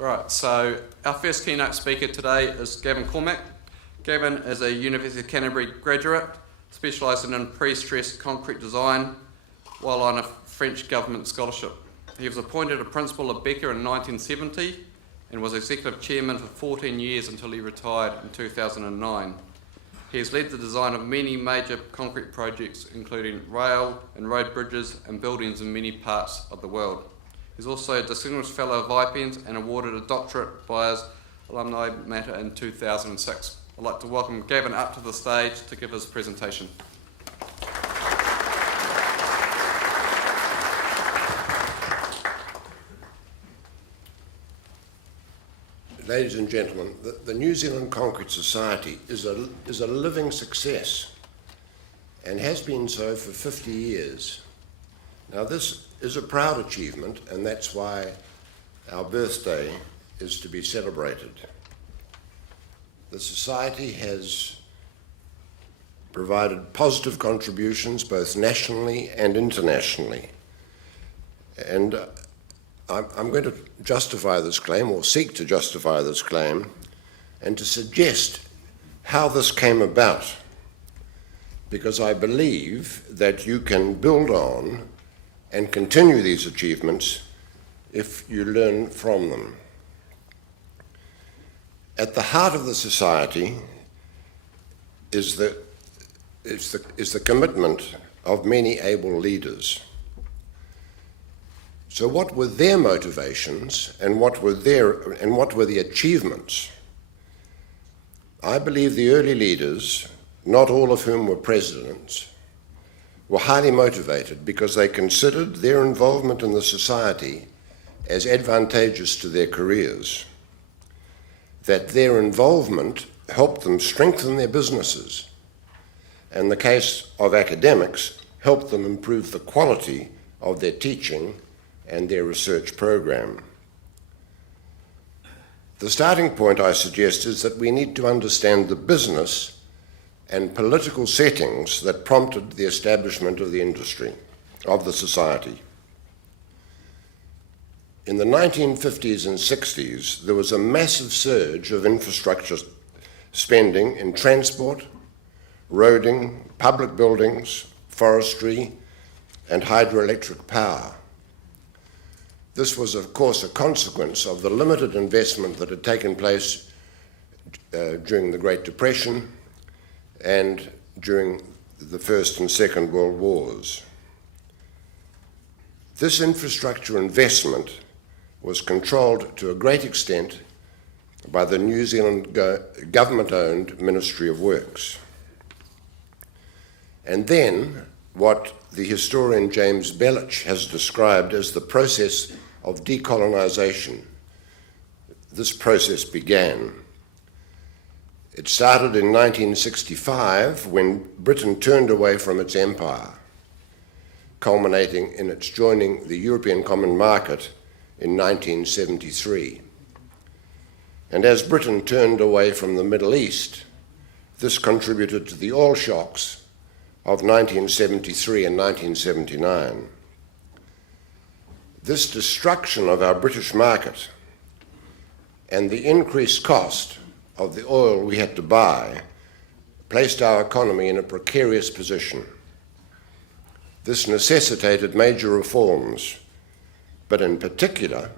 Right, so our first keynote speaker today is Gavin Cormack. Gavin is a University of Canterbury graduate, specialising in pre-stressed concrete design while on a French government scholarship. He was appointed a principal at Becker in 1970 and was executive chairman for 14 years until he retired in 2009. He has led the design of many major concrete projects, including rail and road bridges and buildings in many parts of the world. He's also a Distinguished Fellow of IPENS and awarded a doctorate by his alumni matter in 2006. I'd like to welcome Gavin up to the stage to give his presentation. Ladies and gentlemen, the New Zealand Concrete Society is a living success and has been so for 50 years. Now this is a proud achievement, and that's why our birthday is to be celebrated. The Society has provided positive contributions both nationally and internationally, and I'm going to justify this claim, or seek to justify this claim, and to suggest how this came about, because I believe that you can build on and continue these achievements if you learn from them. At the heart of the Society is the commitment of many able leaders. So what were their motivations and what were the achievements? I believe the early leaders, not all of whom were presidents, were highly motivated because they considered their involvement in the Society as advantageous to their careers, that their involvement helped them strengthen their businesses, and in the case of academics, helped them improve the quality of their teaching and their research program. The starting point, I suggest, is that we need to understand the business and political settings that prompted the establishment of the industry, of the Society. In the 1950s and 60s, there was a massive surge of infrastructure spending in transport, roading, public buildings, forestry, and hydroelectric power. This was, of course, a consequence of the limited investment that had taken place during the Great Depression and during the First and Second World Wars. This infrastructure investment was controlled to a great extent by the New Zealand government-owned Ministry of Works. And then what the historian James Bellich has described as the process of decolonisation. This process began. It started in 1965 when Britain turned away from its empire, culminating in its joining the European Common Market in 1973. And as Britain turned away from the Middle East, this contributed to the oil shocks of 1973 and 1979. This destruction of our British market and the increased cost of the oil we had to buy placed our economy in a precarious position. This necessitated major reforms, but in particular,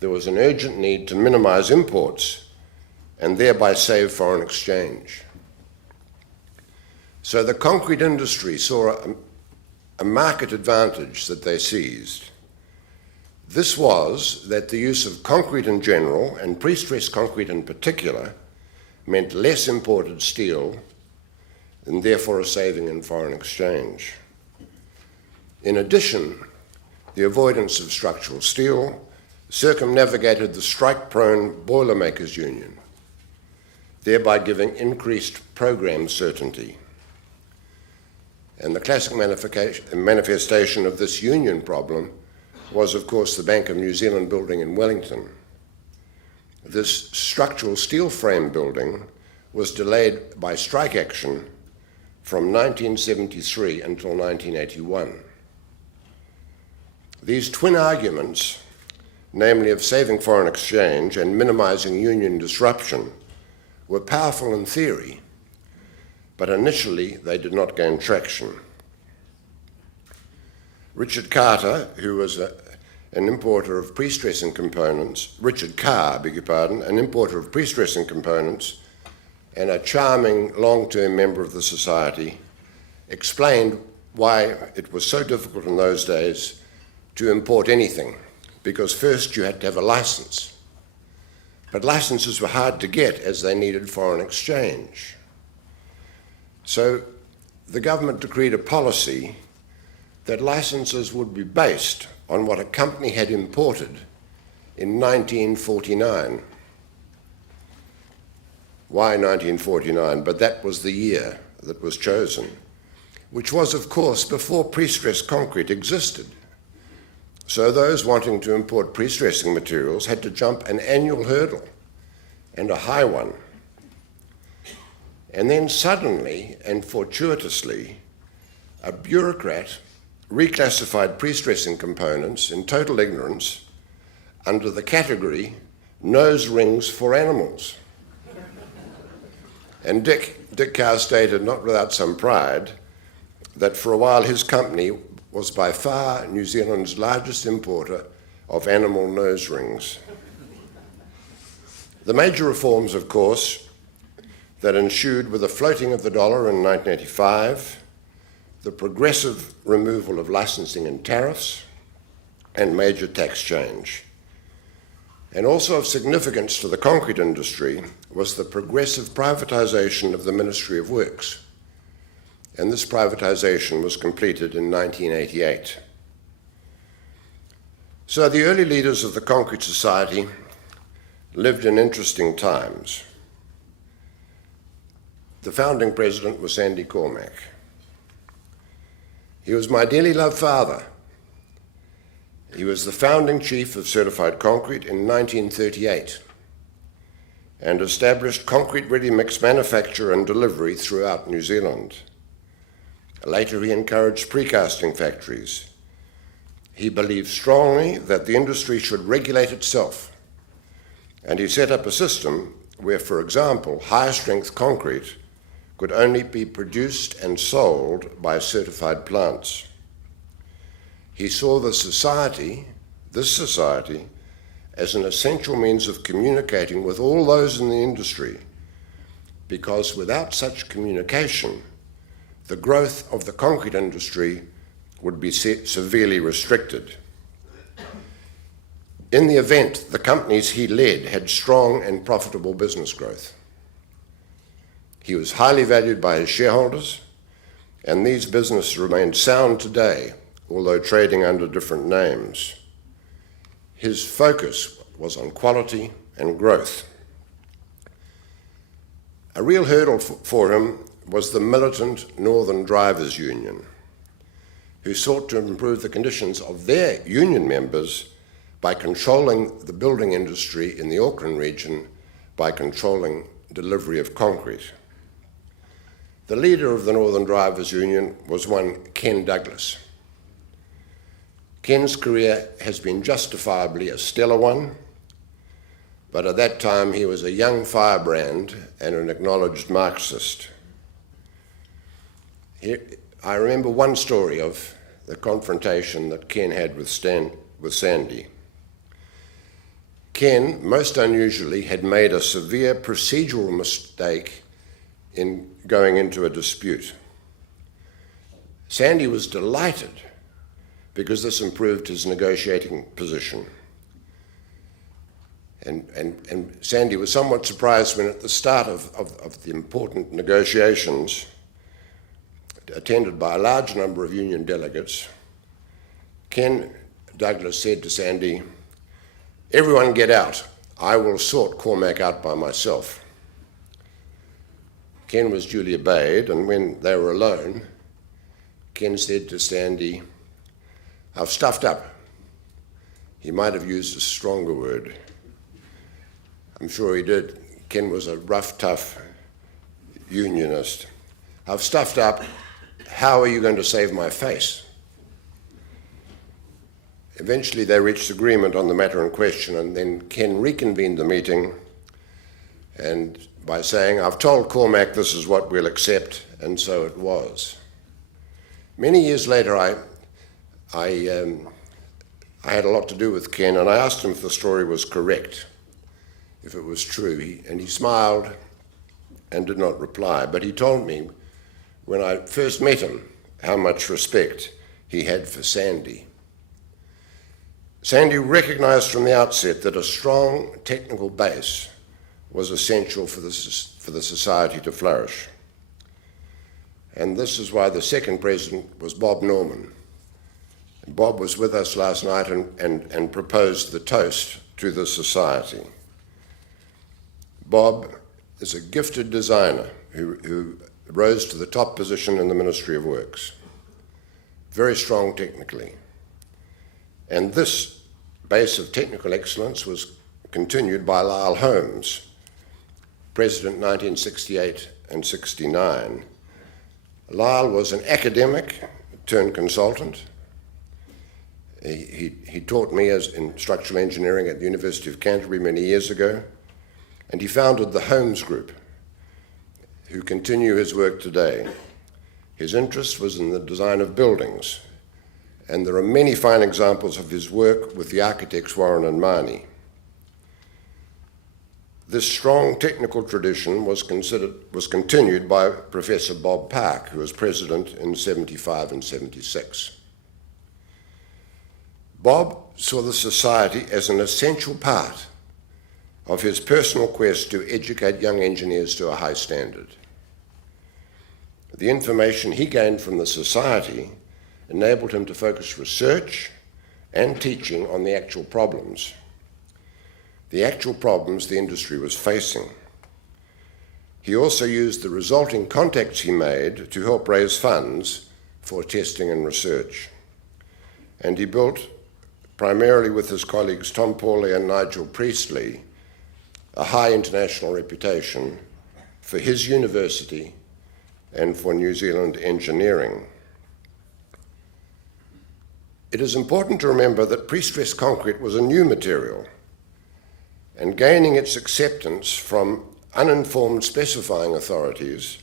there was an urgent need to minimize imports and thereby save foreign exchange. So the concrete industry saw a market advantage that they seized. This was that the use of concrete in general, and pre-stressed concrete in particular, meant less imported steel and therefore a saving in foreign exchange. In addition, the avoidance of structural steel circumnavigated the strike-prone Boilermakers Union, thereby giving increased program certainty. And the classic manifestation of this union problem was, of course, the Bank of New Zealand building in Wellington. This structural steel frame building was delayed by strike action from 1973 until 1981. These twin arguments namely of saving foreign exchange and minimizing union disruption, were powerful in theory, but initially they did not gain traction. Richard Carter, who was an importer of pre-stressing components, Richard Carr, beg your pardon, an importer of pre-stressing components and a charming long-term member of the society, explained why it was so difficult in those days to import anything, because first you had to have a license. But licenses were hard to get as they needed foreign exchange. So the government decreed a policy that licenses would be based on what a company had imported in 1949. Why 1949? But that was the year that was chosen, which was, of course, before pre-stressed concrete existed. So those wanting to import pre-stressing materials had to jump an annual hurdle, and a high one. And then suddenly and fortuitously, a bureaucrat reclassified pre-stressing components in total ignorance under the category nose rings for animals. And Dick Carr stated, not without some pride, that for a while his company was by far New Zealand's largest importer of animal nose rings. The major reforms, of course, that ensued were the floating of the dollar in 1985, the progressive removal of licensing and tariffs, and major tax change. And also of significance to the concrete industry was the progressive privatisation of the Ministry of Works. And this privatisation was completed in 1988. So the early leaders of the concrete society lived in interesting times. The founding president was Sandy Cormack. He was my dearly loved father. He was the founding chief of Certified Concrete in 1938 and established concrete ready-mix manufacture and delivery throughout New Zealand. Later, he encouraged precasting factories. He believed strongly that the industry should regulate itself, and he set up a system where, for example, high-strength concrete could only be produced and sold by certified plants. He saw this society, as an essential means of communicating with all those in the industry, because without such communication, the growth of the concrete industry would be severely restricted. In the event, the companies he led had strong and profitable business growth. He was highly valued by his shareholders, and these businesses remain sound today, although trading under different names. His focus was on quality and growth. A real hurdle for him was the militant Northern Drivers' Union, who sought to improve the conditions of their union members by controlling the building industry in the Auckland region by controlling delivery of concrete. The leader of the Northern Drivers' Union was one Ken Douglas. Ken's career has been justifiably a stellar one, but at that time he was a young firebrand and an acknowledged Marxist. I remember one story of the confrontation that Ken had with Sandy. Ken, most unusually, had made a severe procedural mistake in going into a dispute. Sandy was delighted because this improved his negotiating position. And Sandy was somewhat surprised when at the start of the important negotiations, attended by a large number of union delegates, Ken Douglas said to Sandy, "Everyone get out. I will sort Cormack out by myself." Ken was duly obeyed, and when they were alone, Ken said to Sandy, "I've stuffed up." He might have used a stronger word. I'm sure he did. Ken was a rough, tough unionist. "I've stuffed up. How are you going to save my face?" Eventually they reached agreement on the matter in question, and then Ken reconvened the meeting and by saying, "I've told Cormack this is what we'll accept," and so it was. Many years later, I had a lot to do with Ken, and I asked him if the story was correct, if it was true, and he smiled and did not reply, but he told me when I first met him how much respect he had for Sandy. Sandy recognized from the outset that a strong technical base was essential for the society to flourish. And this is why the second president was Bob Norman. Bob was with us last night and proposed the toast to the society. Bob is a gifted designer who rose to the top position in the Ministry of Works, very strong technically. And this base of technical excellence was continued by Lyle Holmes, President 1968 and 69. Lyle was an academic turned consultant. He taught me in structural engineering at the University of Canterbury many years ago, and he founded the Holmes Group, who continue his work today. His interest was in the design of buildings, and there are many fine examples of his work with the architects Warren and Marnie. This strong technical tradition was continued by Professor Bob Park, who was president in 75 and 76. Bob saw the society as an essential part of his personal quest to educate young engineers to a high standard. The information he gained from the society enabled him to focus research and teaching on the actual problems the industry was facing. He also used the resulting contacts he made to help raise funds for testing and research. And he built, primarily with his colleagues Tom Pawley and Nigel Priestley, a high international reputation for his university and for New Zealand engineering. It is important to remember that pre-stressed concrete was a new material, and gaining its acceptance from uninformed specifying authorities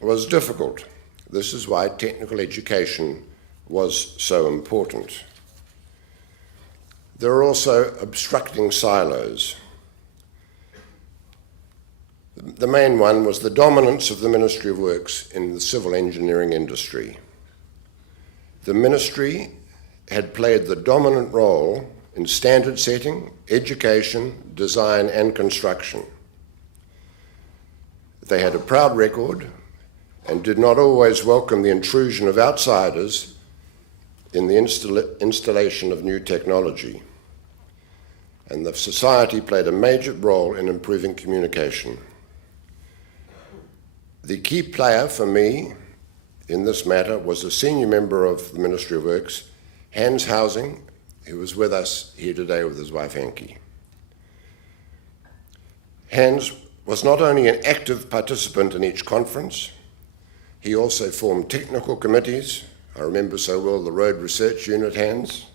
was difficult. This is why technical education was so important. There are also obstructing silos. The main one was the dominance of the Ministry of Works in the civil engineering industry. The ministry had played the dominant role in standard setting, education, design, and construction. They had a proud record and did not always welcome the intrusion of outsiders in the installation of new technology. And the society played a major role in improving communication. The key player for me in this matter was a senior member of the Ministry of Works, Hans Housing, who was with us here today with his wife Anki. Hans was not only an active participant in each conference, he also formed technical committees, I remember so well the Road Research Unit Hans,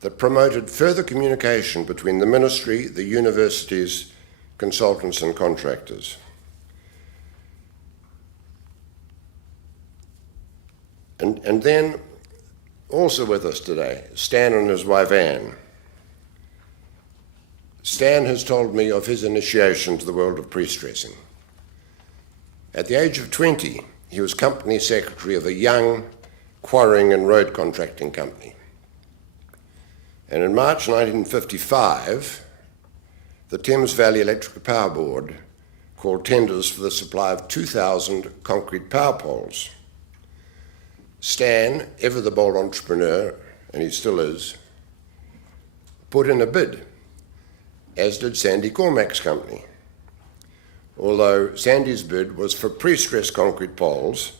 that promoted further communication between the ministry, the universities, consultants and contractors. And then, also with us today, Stan and his wife Anne. Stan has told me of his initiation to the world of pre-stressing. At the age of 20, he was company secretary of a young quarrying and road contracting company. And in March 1955, the Thames Valley Electric Power Board called tenders for the supply of 2,000 concrete power poles. Stan, ever the bold entrepreneur, and he still is, put in a bid, as did Sandy Cormack's company. Although Sandy's bid was for pre-stressed concrete poles,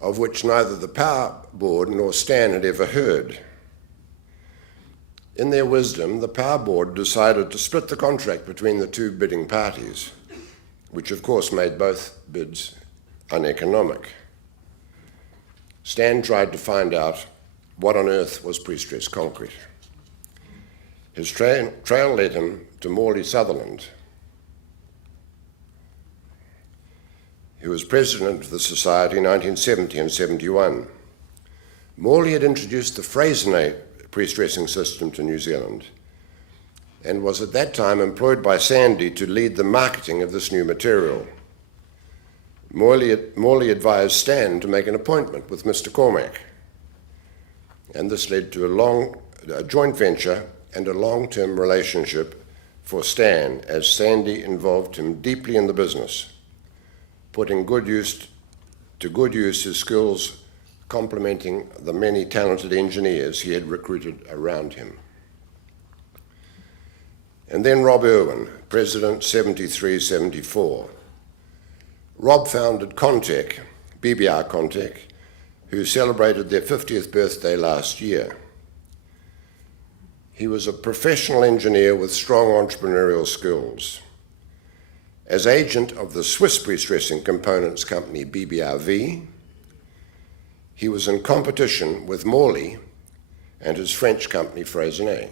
of which neither the Power Board nor Stan had ever heard. In their wisdom, the Power Board decided to split the contract between the two bidding parties, which of course made both bids uneconomic. Stan tried to find out what on earth was pre-stressed concrete. His trail led him to Morley Sutherland, who was president of the Society in 1970 and 71. Morley had introduced the Freycinet pre-stressing system to New Zealand and was at that time employed by Sandy to lead the marketing of this new material. Morley advised Stan to make an appointment with Mr. Cormack, and this led to a joint venture and a long-term relationship for Stan, as Sandy involved him deeply in the business, putting to good use his skills, complementing the many talented engineers he had recruited around him. And then Rob Irwin, President 73-74. Rob founded Contec, BBR Contec, who celebrated their 50th birthday last year. He was a professional engineer with strong entrepreneurial skills. As agent of the Swiss pre-stressing components company BBRV, he was in competition with Morley and his French company Freycinet.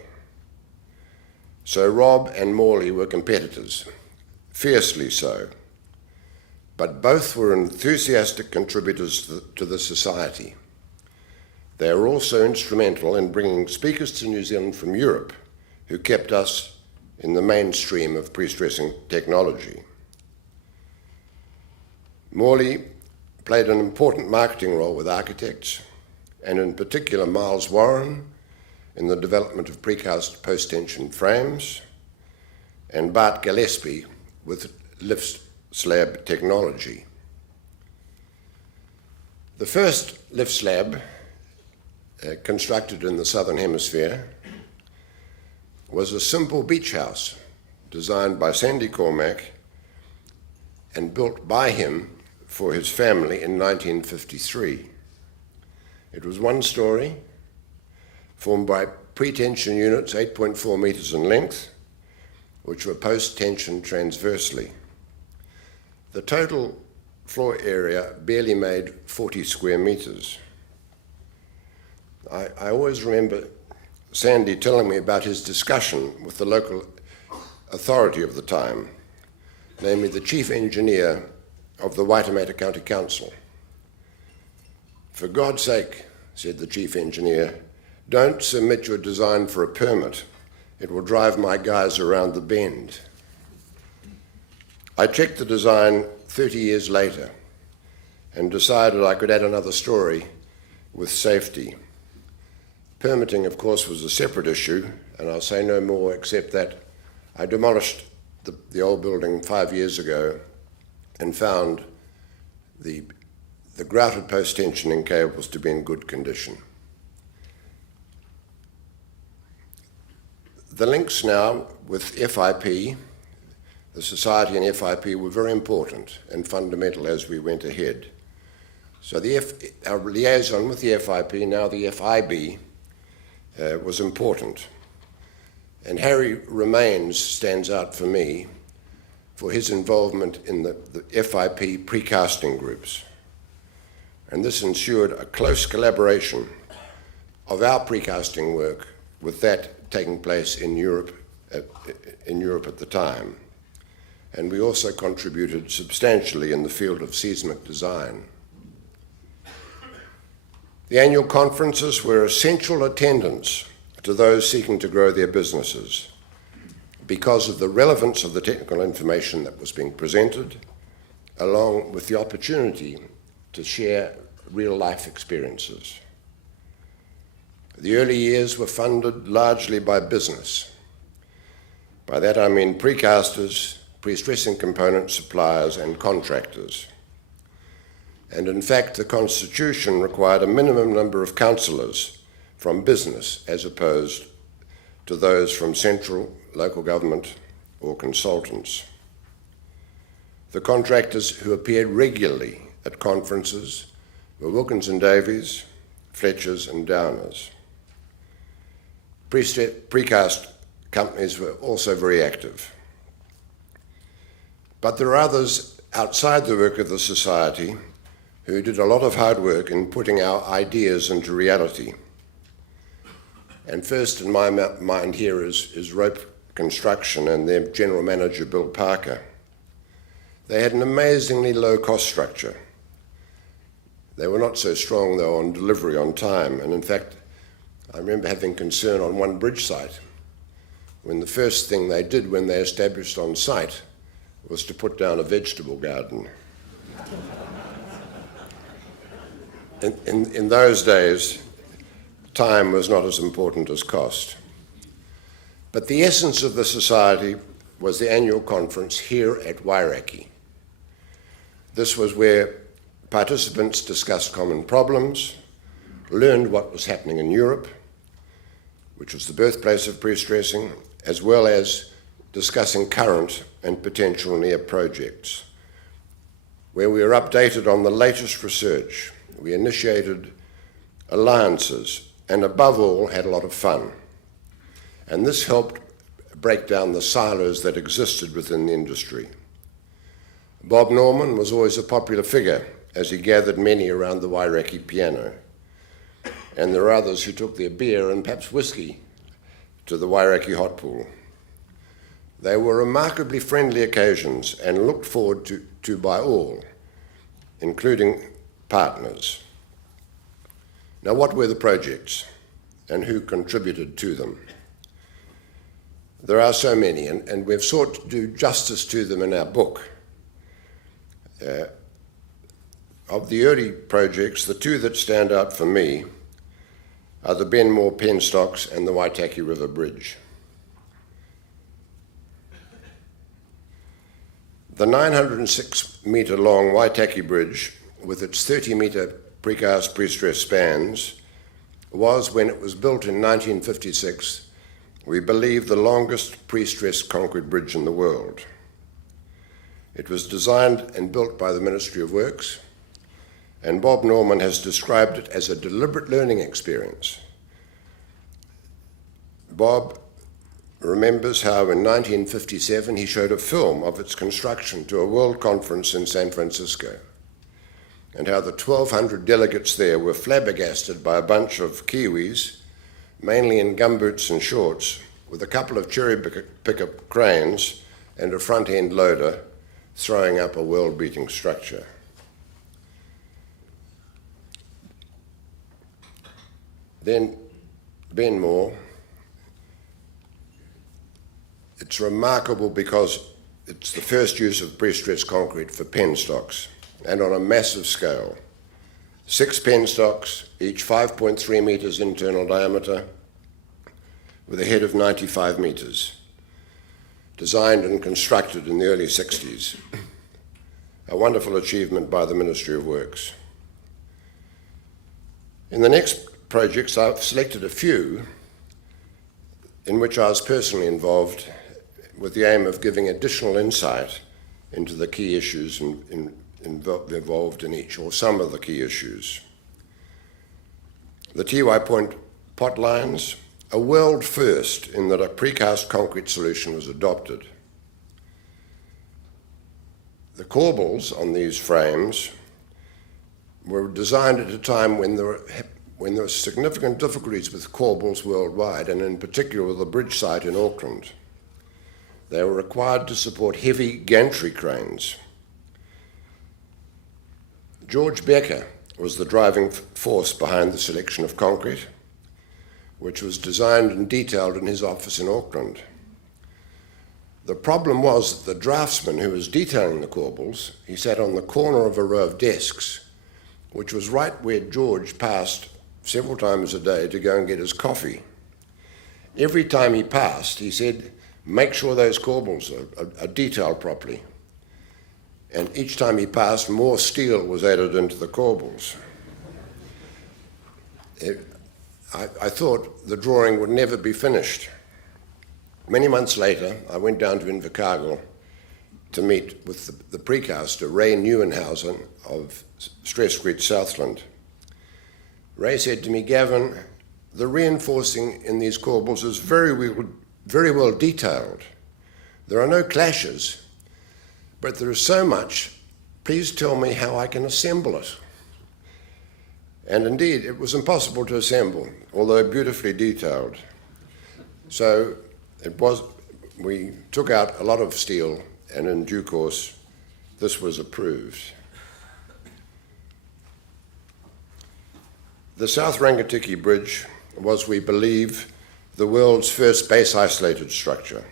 So Rob and Morley were competitors, fiercely so, but both were enthusiastic contributors to the society. They were also instrumental in bringing speakers to New Zealand from Europe who kept us in the mainstream of pre-stressing technology. Morley played an important marketing role with architects, and in particular Miles Warren in the development of precast post-tension frames, and Bart Gillespie with lift slab technology. The first lift slab constructed in the Southern Hemisphere was a simple beach house designed by Sandy Cormack and built by him for his family in 1953. It was one story, formed by pre-tension units 8.4 metres in length, which were post-tensioned transversely. The total floor area barely made 40 square metres. I always remember Sandy telling me about his discussion with the local authority of the time, namely the chief engineer of the Waitemata County Council. "For God's sake," said the chief engineer, "don't submit your design for a permit. It will drive my guys around the bend." I checked the design 30 years later and decided I could add another story with safety. Permitting, of course, was a separate issue, and I'll say no more except that I demolished the old building 5 years ago and found the grouted post-tensioning cables to be in good condition. The links now with FIP, the Society and FIP, were very important and fundamental as we went ahead. So our liaison with the FIP, now the FIB, was important. And Harry stands out for me for his involvement in the FIP precasting groups. And this ensured a close collaboration of our precasting work with that taking place in Europe at the time. And we also contributed substantially in the field of seismic design. The annual conferences were essential attendance to those seeking to grow their businesses because of the relevance of the technical information that was being presented, along with the opportunity to share real-life experiences. The early years were funded largely by business. By that I mean precasters, pre-stressing component suppliers and contractors. And in fact, the Constitution required a minimum number of councillors from business as opposed to those from central, local government or consultants. The contractors who appeared regularly at conferences were Wilkins and Davies, Fletchers and Downers. Precast companies were also very active. But there are others outside the work of the Society who did a lot of hard work in putting our ideas into reality. And first in my mind here is rope construction and their general manager, Bill Parker. They had an amazingly low cost structure. They were not so strong, though, on delivery on time. And in fact, I remember having concern on one bridge site when the first thing they did when they established on site was to put down a vegetable garden. In those days, time was not as important as cost. But the essence of the society was the annual conference here at Wairaki. This was where participants discussed common problems, learned what was happening in Europe, which was the birthplace of pre-stressing, as well as discussing current and potential near projects, where we were updated on the latest research. We initiated alliances and above all had a lot of fun. And this helped break down the silos that existed within the industry. Bob Norman was always a popular figure as he gathered many around the Wairaki piano. And there are others who took their beer and perhaps whiskey to the Wairaki hot pool. They were remarkably friendly occasions and looked forward to by all, including partners. Now, what were the projects and who contributed to them? There are so many, and we've sought to do justice to them in our book. Of the early projects, the two that stand out for me are the Benmore penstocks and the Waitaki River Bridge. The 906-metre long Waitaki Bridge, with its 30-metre precast pre-stressed spans, was, when it was built in 1956, we believe the longest pre-stressed concrete bridge in the world. It was designed and built by the Ministry of Works, and Bob Norman has described it as a deliberate learning experience. Bob remembers how in 1957 he showed a film of its construction to a world conference in San Francisco, and how the 1,200 delegates there were flabbergasted by a bunch of Kiwis, mainly in gumboots and shorts, with a couple of cherry pickup cranes and a front-end loader throwing up a world-beating structure. Then Benmore, it's remarkable because it's the first use of pre-stressed concrete for penstocks, and on a massive scale. 6 penstocks, each 5.3 metres internal diameter, with a head of 95 metres, designed and constructed in the early 60s. A wonderful achievement by the Ministry of Works. In the next projects, I've selected a few in which I was personally involved with the aim of giving additional insight into the key issues involved in each, or some of the key issues. The TY Point pot lines, a world first in that a precast concrete solution was adopted. The corbels on these frames were designed at a time when there were significant difficulties with corbels worldwide, and in particular with the bridge site in Auckland. They were required to support heavy gantry cranes. George Becker was the driving force behind the selection of concrete, which was designed and detailed in his office in Auckland. The problem was that the draftsman who was detailing the corbels, he sat on the corner of a row of desks, which was right where George passed several times a day to go and get his coffee. Every time he passed, he said, "Make sure those corbels are detailed properly." And each time he passed, more steel was added into the corbels. I thought the drawing would never be finished. Many months later, I went down to Invercargill to meet with the precaster, Ray Neuenhausen of Stresscrete Southland. Ray said to me, "Gavin, the reinforcing in these corbels is very well detailed. There are no clashes, but there is so much. Please tell me how I can assemble it." And indeed, it was impossible to assemble, although beautifully detailed. So we took out a lot of steel, and in due course, this was approved. The South Rangitikei Bridge was, we believe, the world's first base-isolated structure.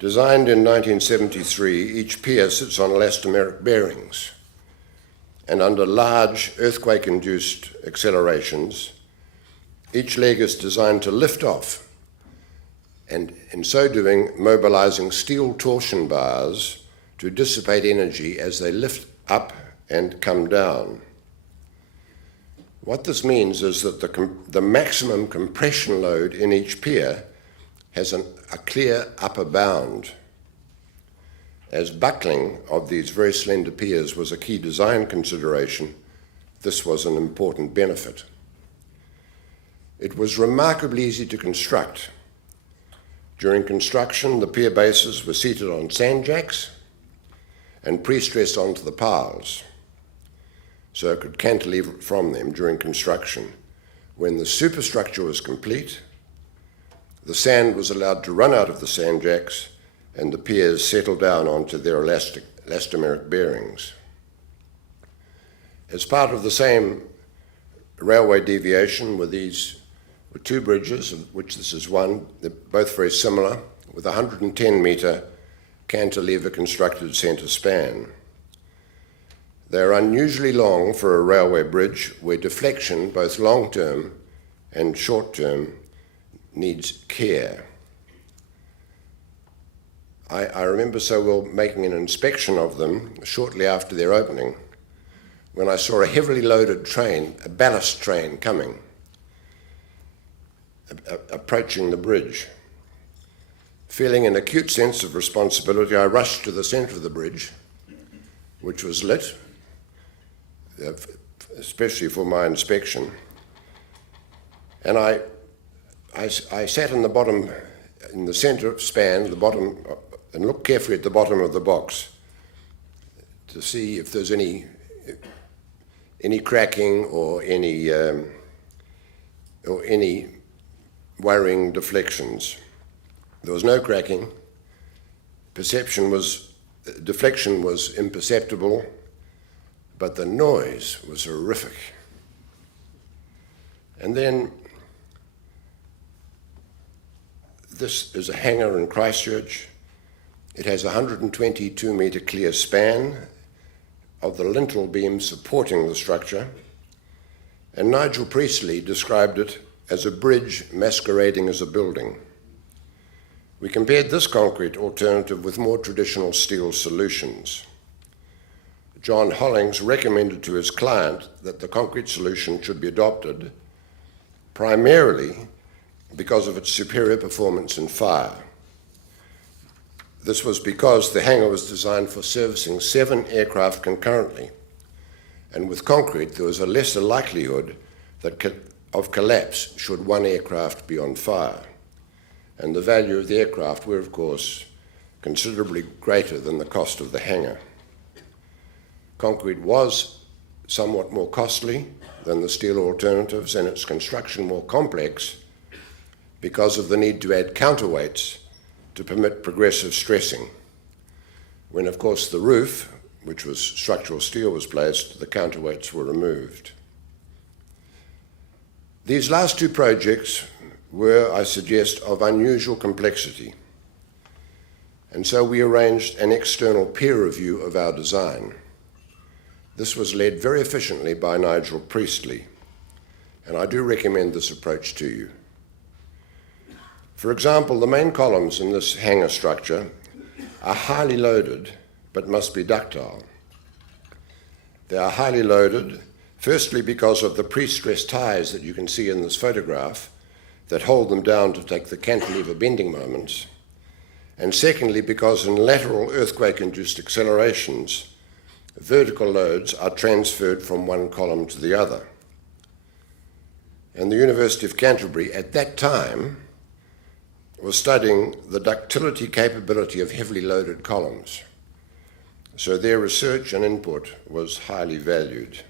Designed in 1973, each pier sits on elastomeric bearings, and under large earthquake-induced accelerations, each leg is designed to lift off, and in so doing, mobilizing steel torsion bars to dissipate energy as they lift up and come down. What this means is that the maximum compression load in each pier has a clear upper bound. As buckling of these very slender piers was a key design consideration, this was an important benefit. It was remarkably easy to construct. During construction, the pier bases were seated on sand jacks and pre-stressed onto the piles, so it could cantilever from them during construction. When the superstructure was complete, the sand was allowed to run out of the sand jacks and the piers settled down onto their elastomeric bearings. As part of the same railway deviation were two bridges, of which this is one. They're both very similar, with a 110-metre cantilever constructed centre span. They're unusually long for a railway bridge where deflection, both long-term and short-term, needs care. I remember so well making an inspection of them shortly after their opening when I saw a heavily loaded train, a ballast train coming, approaching the bridge. Feeling an acute sense of responsibility, I rushed to the centre of the bridge, which was lit, especially for my inspection. And I sat in the bottom, in the centre span, the bottom, and looked carefully at the bottom of the box to see if there's any cracking or any worrying deflections. There was no cracking. Deflection was imperceptible, but the noise was horrific. And then this is a hangar in Christchurch. It has a 122-metre clear span of the lintel beam supporting the structure, and Nigel Priestley described it as a bridge masquerading as a building. We compared this concrete alternative with more traditional steel solutions. John Hollings recommended to his client that the concrete solution should be adopted primarily because of its superior performance in fire. This was because the hangar was designed for servicing 7 aircraft concurrently, and with concrete there was a lesser likelihood of collapse should one aircraft be on fire. And the value of the aircraft were, of course, considerably greater than the cost of the hangar. Concrete was somewhat more costly than the steel alternatives and its construction more complex because of the need to add counterweights to permit progressive stressing. When, of course, the roof, which was structural steel, was placed, the counterweights were removed. These last two projects were, I suggest, of unusual complexity, and so we arranged an external peer review of our design. This was led very efficiently by Nigel Priestley, and I do recommend this approach to you. For example, the main columns in this hangar structure are highly loaded, but must be ductile. They are highly loaded, firstly because of the pre-stressed ties that you can see in this photograph that hold them down to take the cantilever bending moments, and secondly because in lateral earthquake-induced accelerations, vertical loads are transferred from one column to the other. And the University of Canterbury at that time was studying the ductility capability of heavily loaded columns. So their research and input was highly valued.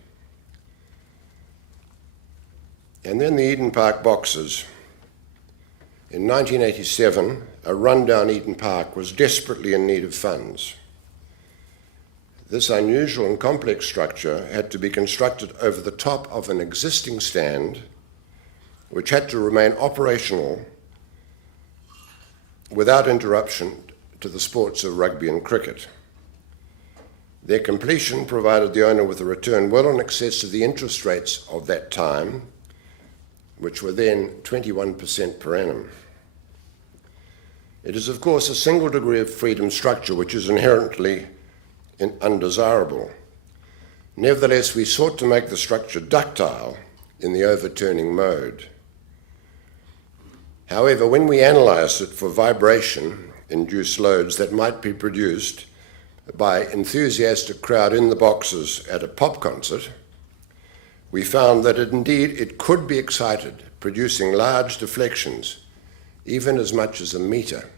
And then the Eden Park boxes. In 1987, a rundown Eden Park was desperately in need of funds. This unusual and complex structure had to be constructed over the top of an existing stand, which had to remain operational without interruption to the sports of rugby and cricket. Their completion provided the owner with a return well in excess of the interest rates of that time, which were then 21% per annum. It is, of course, a single degree of freedom structure which is inherently undesirable. Nevertheless, we sought to make the structure ductile in the overturning mode. However, when we analysed it for vibration-induced loads that might be produced by enthusiastic crowd in the boxes at a pop concert, we found that indeed it could be excited, producing large deflections, even as much as a metre.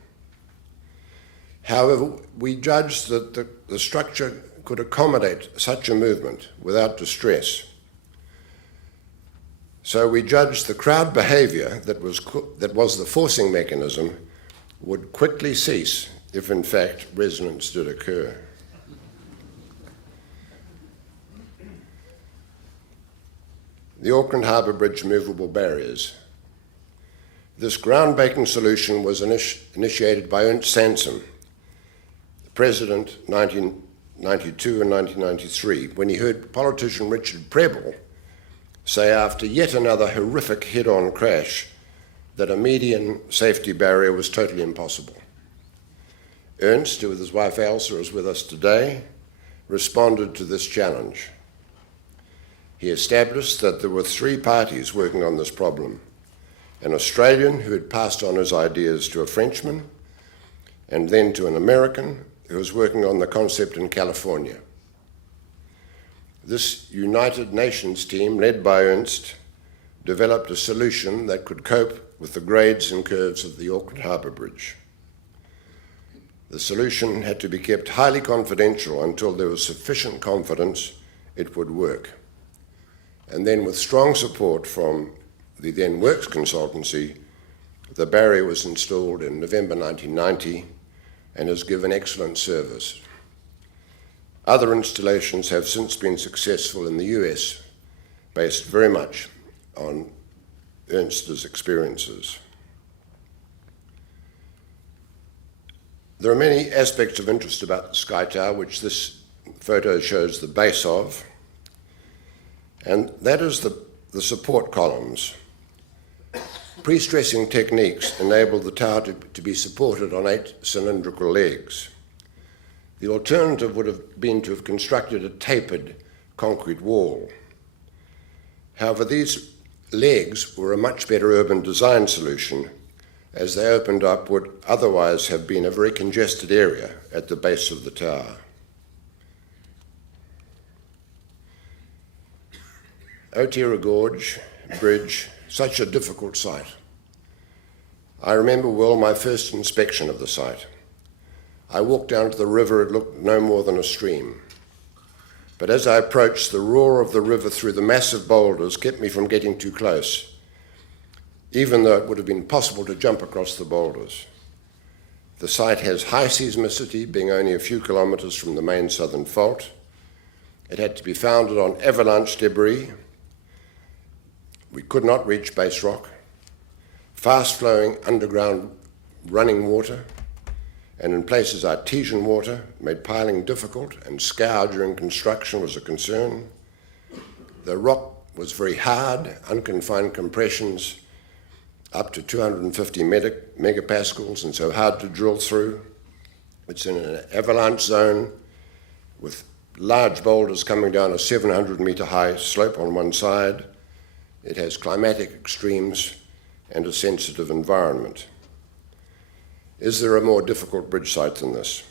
However, we judged that the structure could accommodate such a movement without distress. So we judged the crowd behaviour that was the forcing mechanism would quickly cease if in fact resonance did occur. The Auckland Harbour Bridge movable barriers. This groundbreaking solution was initiated by Ernst Sansom, the President 1992 and 1993, when he heard politician Richard Prebble say after yet another horrific head-on crash that a median safety barrier was totally impossible. Ernst, who with his wife Elsa is with us today, responded to this challenge. He established that there were three parties working on this problem: an Australian who had passed on his ideas to a Frenchman, and then to an American who was working on the concept in California. This United Nations team, led by Ernst, developed a solution that could cope with the grades and curves of the Auckland Harbour Bridge. The solution had to be kept highly confidential until there was sufficient confidence it would work. And then, with strong support from the then Works consultancy, the barrier was installed in November 1990 and has given excellent service. Other installations have since been successful in the US, based very much on Ernst's experiences. There are many aspects of interest about the Sky Tower, which this photo shows the base of, and that is the support columns. Pre-stressing techniques enabled the tower to be supported on 8 cylindrical legs. The alternative would have been to have constructed a tapered concrete wall. However, these legs were a much better urban design solution, as they opened up what would otherwise have been a very congested area at the base of the tower. Otira Gorge Bridge, such a difficult site. I remember well my first inspection of the site. I walked down to the river, it looked no more than a stream. But as I approached, the roar of the river through the massive boulders kept me from getting too close, even though it would have been possible to jump across the boulders. The site has high seismicity, being only a few kilometres from the main southern fault. It had to be founded on avalanche debris. We could not reach base rock. Fast-flowing underground running water, and in places artesian water, made piling difficult, and scour during construction was a concern. The rock was very hard, unconfined compressions up to 250 megapascals, and so hard to drill through. It's in an avalanche zone with large boulders coming down a 700-metre high slope on one side. It has climatic extremes and a sensitive environment. Is there a more difficult bridge site than this?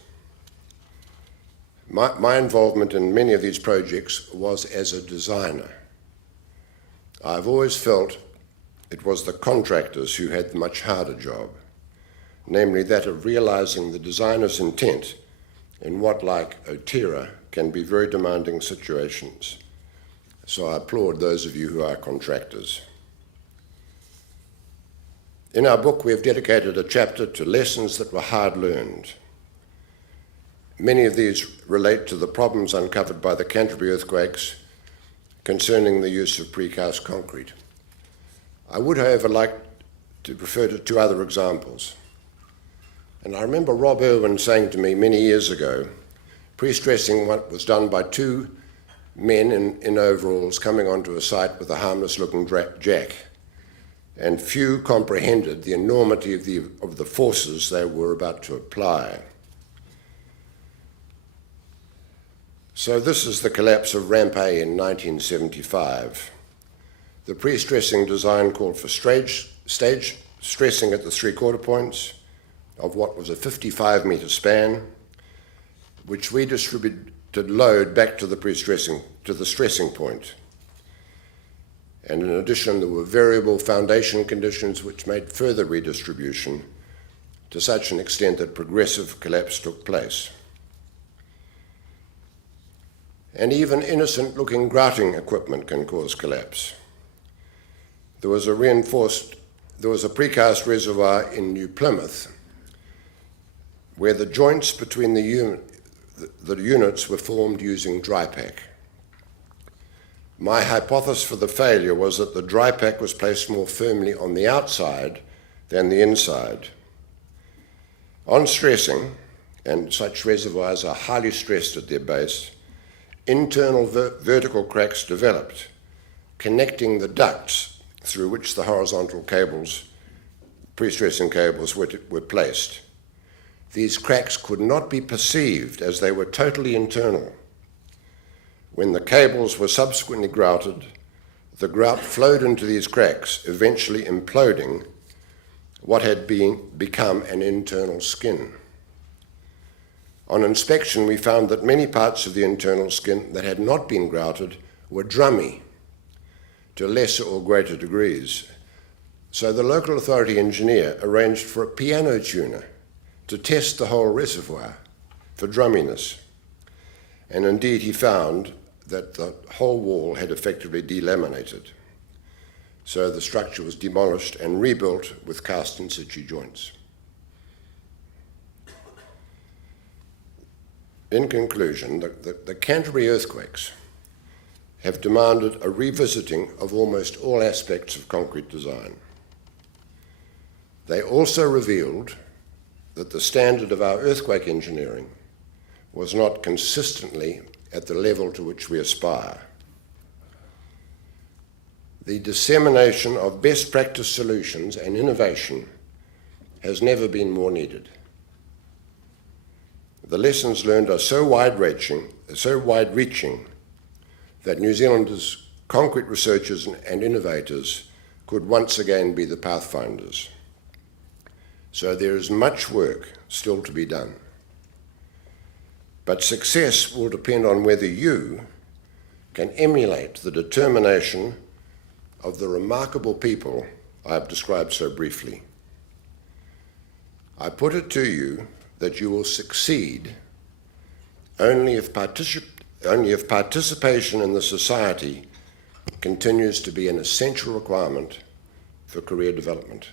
My involvement in many of these projects was as a designer. I've always felt it was the contractors who had the much harder job, namely that of realising the designer's intent in what, like Otira, can be very demanding situations. So I applaud those of you who are contractors. In our book, we have dedicated a chapter to lessons that were hard learned. Many of these relate to the problems uncovered by the Canterbury earthquakes concerning the use of precast concrete. I would, however, like to refer to two other examples. And I remember Rob Irwin saying to me many years ago, pre-stressing what was done by two men in overalls coming onto a site with a harmless-looking jack, and few comprehended the enormity of the forces they were about to apply. So this is the collapse of Ramp A in 1975. The pre-stressing design called for stage stressing at the three-quarter points of what was a 55-metre span, which redistributed load back to the stressing point. And in addition, there were variable foundation conditions which made further redistribution to such an extent that progressive collapse took place. And even innocent-looking grouting equipment can cause collapse. There was a precast reservoir in New Plymouth where the joints between the units were formed using dry pack. My hypothesis for the failure was that the dry pack was placed more firmly on the outside than the inside. On stressing, and such reservoirs are highly stressed at their base, internal vertical cracks developed, connecting the ducts through which the horizontal cables, pre-stressing cables, were placed. These cracks could not be perceived as they were totally internal. When the cables were subsequently grouted, the grout flowed into these cracks, eventually imploding what had become an internal skin. On inspection, we found that many parts of the internal skin that had not been grouted were drummy to lesser or greater degrees. So the local authority engineer arranged for a piano tuner to test the whole reservoir for drumminess. And indeed, he found that the whole wall had effectively delaminated. So the structure was demolished and rebuilt with cast in situ joints. In conclusion, the Canterbury earthquakes have demanded a revisiting of almost all aspects of concrete design. They also revealed that the standard of our earthquake engineering was not consistently at the level to which we aspire. The dissemination of best practice solutions and innovation has never been more needed. The lessons learned are so wide-reaching that New Zealanders, concrete researchers and innovators could once again be the pathfinders. So there is much work still to be done. But success will depend on whether you can emulate the determination of the remarkable people I have described so briefly. I put it to you that you will succeed only if participation in the society continues to be an essential requirement for career development.